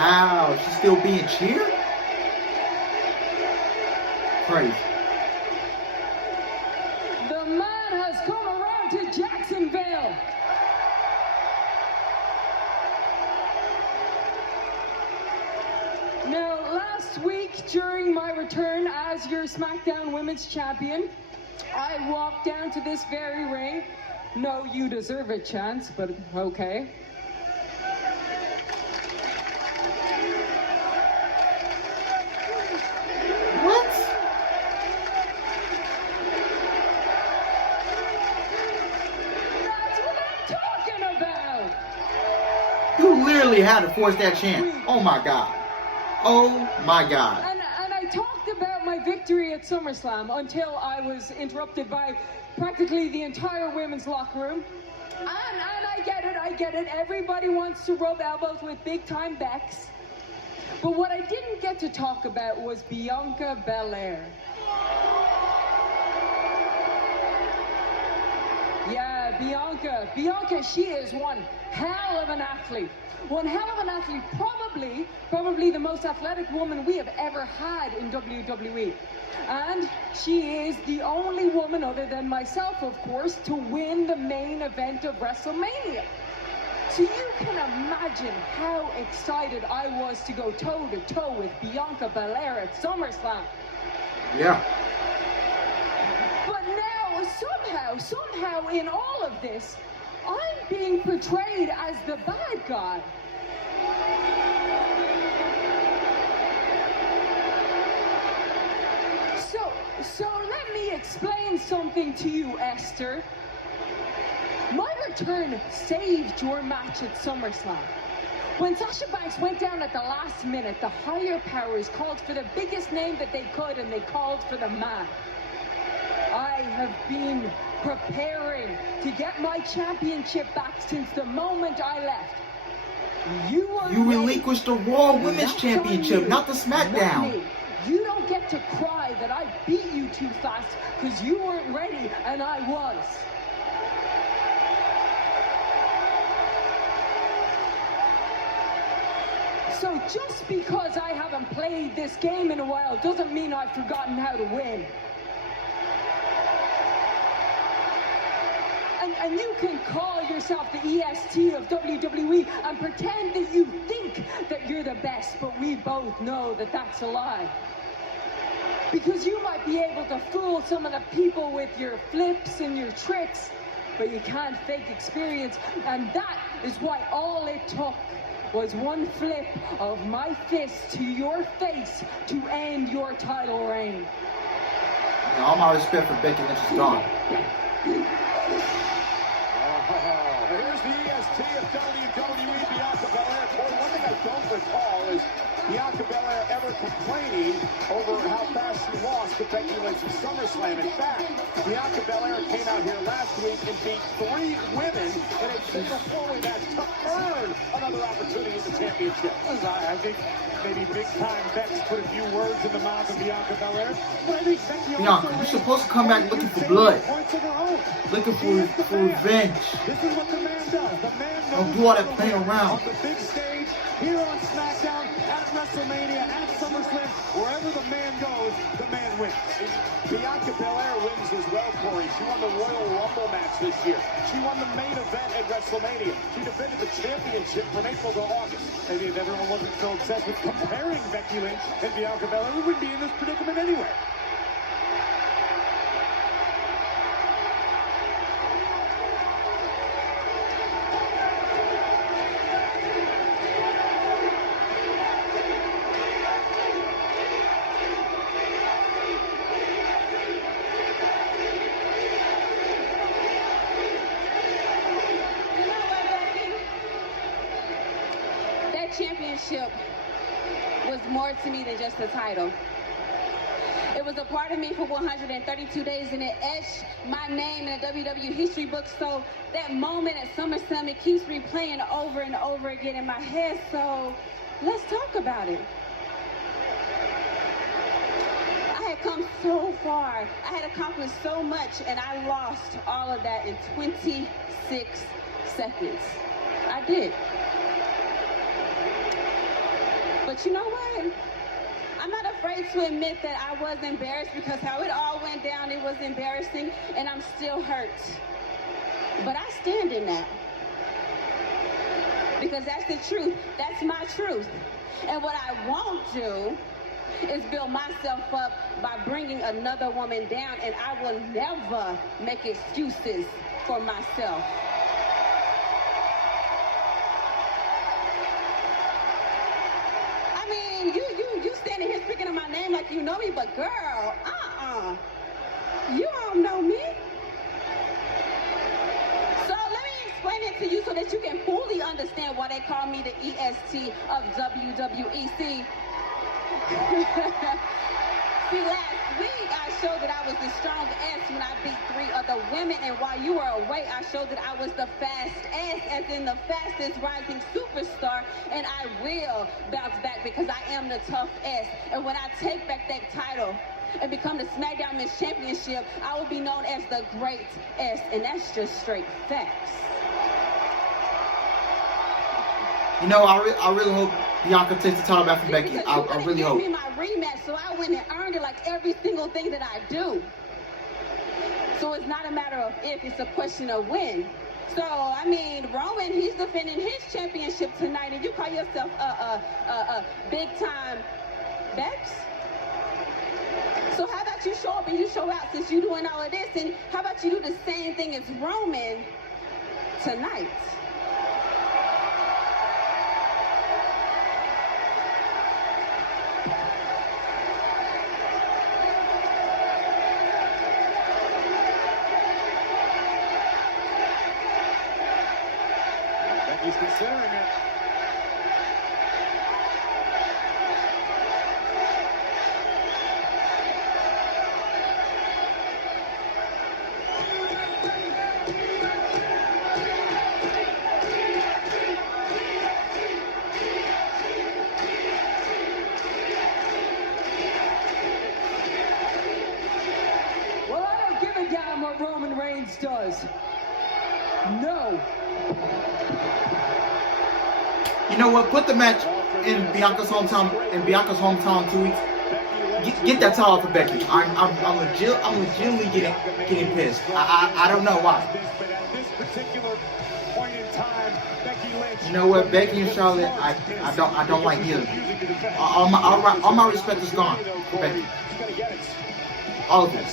How? She's still being cheered? Crazy. The man has come around to Jacksonville. Now, last week, during my return as your Smackdown Women's Champion, I walked down to this very ring. No, you deserve it, Chance, but okay. What? That's what I'm talking about! You literally had to force that chant. Oh my God. Oh my God. And I talked about my victory at SummerSlam until I was interrupted by practically the entire women's locker room. And I get it. Everybody wants to rub elbows with big-time Becks. But what I didn't get to talk about was Bianca Belair. Yeah, Bianca, she is one hell of an athlete. One hell of an athlete, probably the most athletic woman we have ever had in WWE. And she is the only woman, other than myself, of course, to win the main event of WrestleMania. So you can imagine how excited I was to go toe-to-toe with Bianca Belair at SummerSlam. Yeah. But now, somehow in all of this, I'm being portrayed as the bad guy. So let me explain something to you, Esther. My return saved your match at SummerSlam. When Sasha Banks went down at the last minute, the higher powers called for the biggest name that they could, and they called for the man. I have been preparing to get my championship back since the moment I left. You relinquished the Raw Women's Championship, not the SmackDown. Not me. You don't get to cry that I beat you too fast because you weren't ready and I was. So just because I haven't played this game in a while doesn't mean I've forgotten how to win. And you can call yourself the EST of WWE and pretend that you think that you're the best, but we both know that that's a lie. Because you might be able to fool some of the people with your flips and your tricks, but you can't fake experience. And that is why all it took was one flip of my fist to your face to end your title reign. All my respect for Becky Lynch is gone. Here's the EST of WWE, Bianca Belair. Boy, one thing I don't recall is Bianca Belair ever complaining over how fast she lost to Becky Lynch at SummerSlam. In fact, Bianca Belair came out here last week and beat 3 women in a single four-way match to earn another opportunity at the championship. I think maybe big-time Bex put a few words in the mouth of Bianca Belair. But I think Becky Bianca, you're supposed to come back looking for blood. Looking for revenge. This is what the man does. The man knows. Don't do all that playing around. On the big stage, here on Smackdown, at WrestleMania, at SummerSlam, wherever the man goes, the man wins. Bianca Belair wins as well, Corey. She won the Royal Rumble match this year. She won the main event at WrestleMania. She defended the championship from April to August. Maybe if everyone wasn't so obsessed with comparing Becky Lynch and Bianca Belair, we wouldn't be in this predicament anyway. Championship was more to me than just a title. It was a part of me for 132 days, and it etched my name in the WWE history book. So that moment at SummerSlam, it keeps replaying over and over again in my head. So let's talk about it. I had come so far. I had accomplished so much, and I lost all of that in 26 seconds. I did. But you know what? I'm not afraid to admit that I was embarrassed, because how it all went down, it was embarrassing, and I'm still hurt. But I stand in that, because that's the truth. That's my truth. And what I won't do is build myself up by bringing another woman down, and I will never make excuses for myself. I mean, you standing here speaking of my name like you know me, but girl, you don't know me. So let me explain it to you so that you can fully understand why they call me the EST of WWE. See, last week I showed that I was the strong S when I beat 3 other women, and while you were away, I showed that I was the fast S, as in the fastest rising superstar, and I will bounce back because I am the tough S. And when I take back that title and become the Smackdown Men's Championship, I will be known as the Great S, and that's just straight facts. You know, I really hope Bianca takes the title back from Becky. I really hope. Me my rematch, so I went and earned it like every single thing that I do. So it's not a matter of if, it's a question of when. So, I mean, Roman, he's defending his championship tonight, and you call yourself a big-time Bex? So how about you show up and you show out since you're doing all of this, and how about you do the same thing as Roman tonight? He's considering it. Well, I don't give a damn what Roman Reigns does. No. You know what? Put the match in Bianca's hometown. In Bianca's hometown 2 weeks. Get that title for Becky. I'm legitimately getting pissed. I don't know why. You know what? Becky and Charlotte, I don't like either. All my respect is gone for Becky. All of it.